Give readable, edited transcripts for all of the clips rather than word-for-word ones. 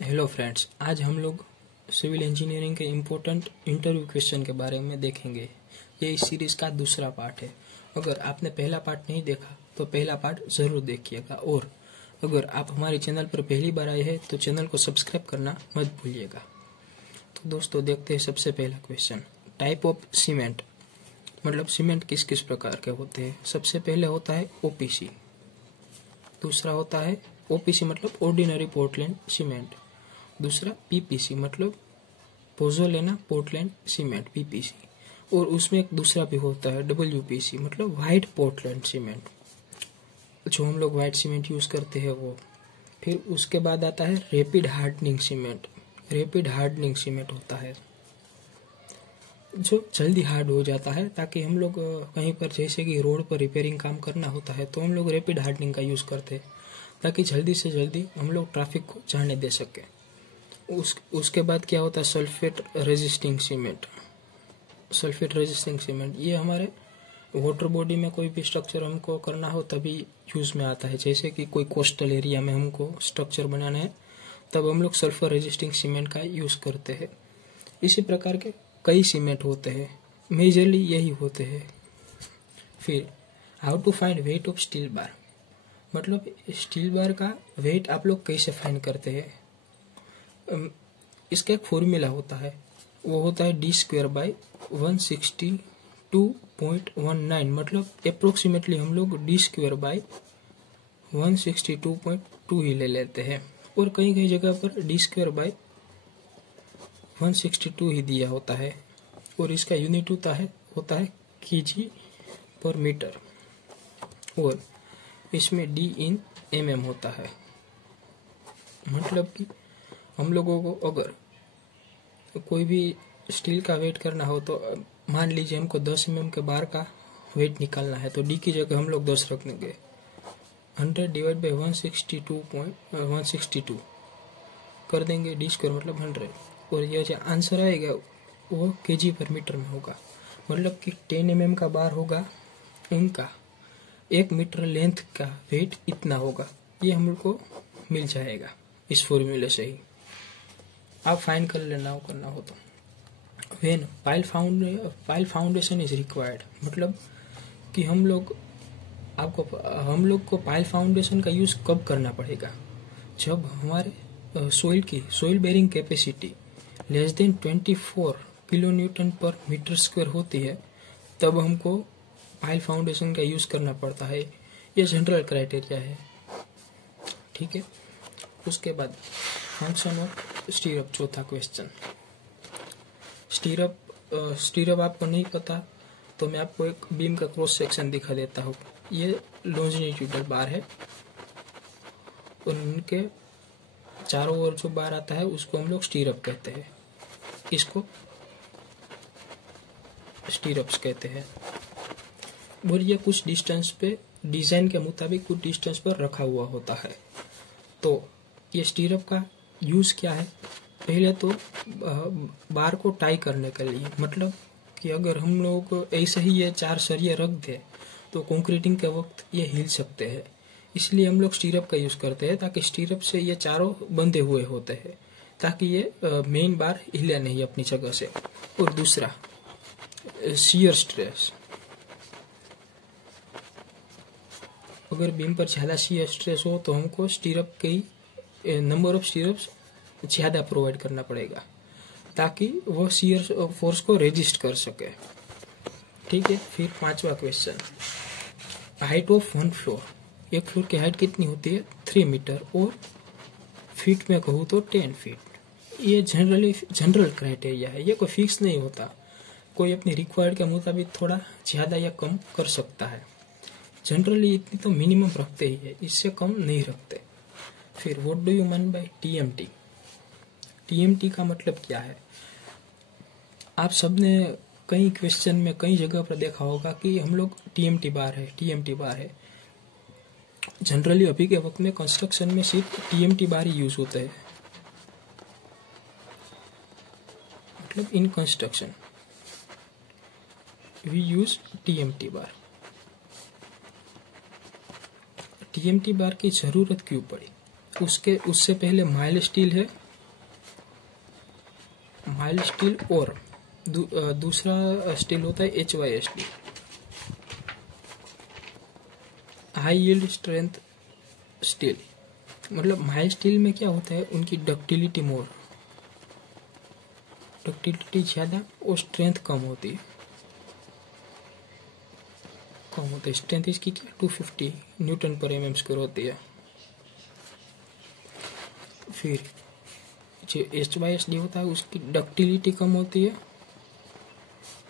Hello friends, आज हम लोग सिविल इंजीनियरिंग के इम्पोर्टेंट इंटरव्यू क्वेश्चन के बारे में देखेंगे। ये इस सीरीज का दूसरा पार्ट है। अगर आपने पहला पार्ट नहीं देखा तो पहला पार्ट जरूर देखिएगा, और अगर आप हमारे चैनल पर पहली बार आए हैं तो चैनल को सब्सक्राइब करना मत भूलिएगा। तो दोस्तों देखते हैं सबसे पहला क्वेश्चन। टाइप ऑफ सीमेंट, मतलब सीमेंट किस किस प्रकार के होते हैं। सबसे पहले होता है ओपीसी, दूसरा होता है ओपीसी मतलब ऑर्डिनरी पोर्टलैंड सीमेंट, दूसरा पीपीसी मतलब पोज़ोलाना पोर्टलैंड सीमेंट पीपीसी, और उसमें एक दूसरा भी होता है डब्ल्यूपीसी मतलब व्हाइट पोर्टलैंड सीमेंट, जो हम लोग व्हाइट सीमेंट यूज करते हैं वो। फिर उसके बाद आता है rapid hardening cement. Rapid hardening cement होता है जो जल्दी हार्ड हो जाता है, ताकि हम लोग कहीं पर जैसे कि रोड पर रिपेयरिंग काम करना होता है तो हम लोग रैपिड हार्डनिंग का यूज करते हैं, ताकि जल्दी से जल्दी हम लोग ट्रैफिक को जाने दे सके। उसके बाद क्या होता है sulphate resisting cement. Sulphate resisting cement ये हमारे वाटर बॉडी में कोई भी स्ट्रक्चर हमको करना हो तभी यूज में आता है, जैसे कि कोई कोस्टल एरिया में हमको स्ट्रक्चर बनाना है तब हम लोग सल्फर रेजिस्टिंग सीमेंट का यूज करते हैं। इसी प्रकार के कई सीमेंट होते हैं, मेजरली यही होते हैं। फिर how to find weight of steel bar, मतलब स्टील बार का वेट आप लोग कैसे फाइंड करते हैं। इसका एक फॉर्मूला होता है, वो होता है d² बाई 162.19, मतलब अप्रोक्सीमेटली हम लोग d² बाई 162.2 ही ले लेते हैं, और कई कई जगह पर d² बाई 162 ही दिया होता है, और इसका यूनिट होता है kg पर मीटर, और इसमें d इन mm होता है। मतलब कि हम लोगों को अगर कोई भी स्टील का वेट करना हो तो मान लीजिए हमको 10 mm के बार का वेट निकालना है, तो डी की जगह हम लोग 10 रख देंगे। 100 डिवाइड बाई 162 कर देंगे, d² मतलब 100, और यह जो आंसर आएगा वो kg पर मीटर में होगा। मतलब कि 10 mm का बार होगा, उनका 1 मीटर लेंथ का वेट इतना होगा। ये हम लोग को मिल जाएगा इस फॉर्मूले से ही। आप फाइंड कर लेना करना हो तो। When pile foundation is required, मतलब कि हम लोग को पाइल फाउंडेशन का यूज कब करना पड़ेगा, जब हमारे soil bearing capacity less than 24 kilo newton per meter square होती है, तब हमको पाइल फाउंडेशन का यूज करना पड़ता है। ये जनरल क्राइटेरिया है, ठीक है। उसके बाद फंक्शन ऑफ स्टीरअप, चौथा क्वेश्चन। स्टीरअप आपको नहीं पता तो मैं आपको एक बीम का क्रॉस सेक्शन दिखा देता हूँ। ये लॉन्जिट्यूडल बार है, और उनके चारों ओर जो बार आता है उसको हम लोग स्टीरअप कहते हैं, इसको स्टीरअप्स कहते हैं। और ये कुछ डिस्टेंस पे डिजाइन के मुताबिक कुछ डिस्टेंस पर रखा हुआ होता है। तो ये स्टीरअप का यूज क्या है, पहले तो बार को टाई करने के लिए, मतलब कि अगर हम लोग ऐसे ही ये 4 सरिये रख दे तो कंक्रीटिंग के वक्त ये हिल सकते हैं, इसलिए हम लोग स्टीरअप का यूज करते हैं, ताकि स्टीरअप से ये चारों बंधे हुए होते हैं, ताकि ये मेन बार हिले नहीं अपनी जगह से। और दूसरा शियर स्ट्रेस, अगर बीम पर ज्यादा शियर स्ट्रेस हो तो हमको स्टीरअप के नंबर ऑफ स्टीरअप्स ज्यादा प्रोवाइड करना पड़ेगा, ताकि वो शियर फोर्स को रेजिस्ट कर सके, ठीक है। फिर 5वां question, height of one floor. एक फ्लोर की हाइट कितनी होती है, 3 मीटर, और फीट में कहूँ तो 10 फीट। ये जनरल क्राइटेरिया है, ये कोई फिक्स नहीं होता, कोई अपनी रिक्वायर्ड के मुताबिक थोड़ा ज्यादा या कम कर सकता है। जनरली इतनी तो मिनिमम रखते ही है, इससे कम नहीं रखते। फिर what do you mean by TMT. TMT का मतलब क्या है, आप सबने कई क्वेश्चन में कई जगह पर देखा होगा कि हम लोग टीएमटी बार है। जनरली अभी के वक्त में कंस्ट्रक्शन में सिर्फ टीएमटी बार ही यूज होते हैं, मतलब in construction we use TMT bar. TMT bar की जरूरत क्यों पड़ी, उससे पहले माइल स्टील है माइल्ड स्टील और दूसरा स्टील होता है HYSD, high yield strength steel. मतलब माइल्ड स्टील में क्या होता है, उनकी डक्टिलिटी मोर, डक्टिलिटी ज्यादा और स्ट्रेंथ कम होती है, स्ट्रेंथ इसकी क्या 250 न्यूटन पर mm² होती है। फिर जो HYSD होता है उसकी डक्टिलिटी कम होती है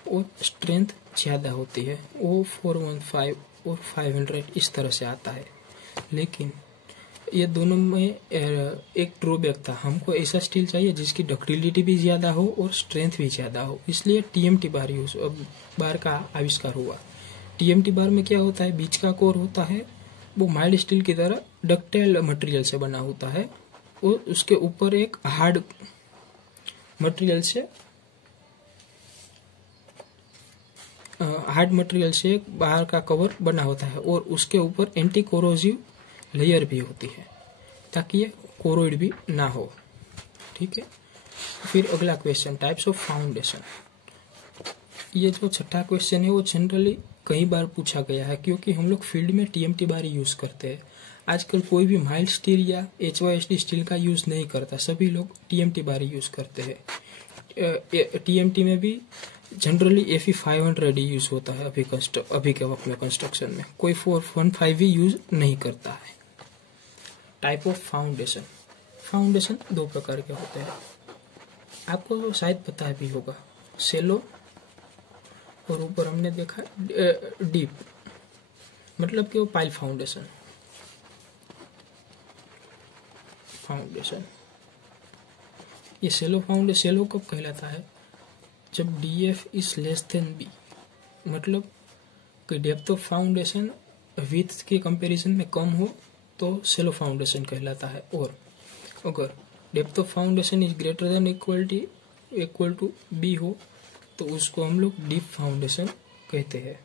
और स्ट्रेंथ ज्यादा होती है, वो 415 और 500 इस तरह से आता है। लेकिन ये दोनों में एक ड्रॉबैक था, हमको ऐसा स्टील चाहिए जिसकी डक्टिलिटी भी ज्यादा हो और स्ट्रेंथ भी ज्यादा हो, इसलिए TMT बार का आविष्कार हुआ। TMT बार में क्या होता है, बीच का कोर होता है वो माइल्ड स्टील की तरह डक्टाइल मटेरियल से बना होता है और उसके ऊपर एक हार्ड मटेरियल से एक बाहर का कवर बना होता है और उसके ऊपर एंटी कोरोसिव लेयर भी होती है ताकि ये कोरोइड भी ना हो। ठीक है। फिर अगला क्वेश्चन, टाइप्स ऑफ फाउंडेशन। ये जो छठा क्वेश्चन है वो जनरली कई बार पूछा गया है क्योंकि हम लोग फील्ड में TMT बार यूज करते हैं। आजकल कोई भी माइल्ड स्टील या HYSD स्टील का यूज नहीं करता, सभी लोग TMT बार यूज करते हैं। TMT में भी जनरली Fe500 यूज होता है अभी के वक्त में कंस्ट्रक्शन में, कोई 415 भी यूज नहीं करता है। Type of foundation. फाउंडेशन दो प्रकार के होते हैं, आपको शायद पता भी होगा, सेलो और ऊपर हमने देखा डीप, मतलब कि वो पाइल फाउंडेशन। ये सेलो कब कहलाता है, जब DF is less than B, मतलब कि डेप्थ ऑफ फाउंडेशन विड्थ के कंपैरिजन में कम हो तो सेलो फाउंडेशन कहलाता है, और अगर depth of foundation is greater than equal to B हो तो उसको हम लोग डीप फाउंडेशन कहते हैं।